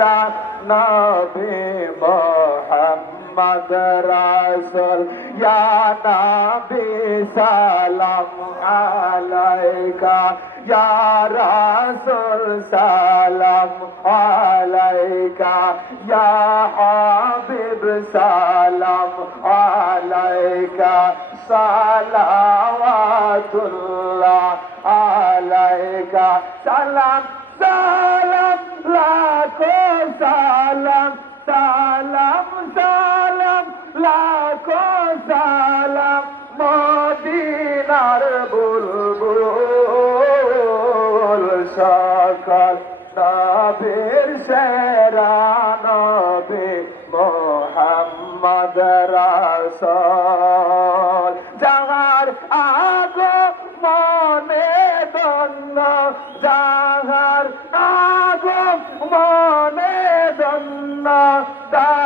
নবী মোহাম্মদ রাসূল। ইয়া নবী সালাম আলাইকা। ইয়া রাসূল সালাম আলাইকা। ইয়া হাবিব সালাম আলাইকা। সালাওয়াতুল্লাহ আলাইকা। সালাম সালাম সালাম সালাম সালাম, লাখো সালাম, মদিনার বুলবুল সকল নবীর সেরা নবী মোহাম্মদ রাসূল। যাহার আগো মনে দন্ন যাহার আগো মনে দন্ন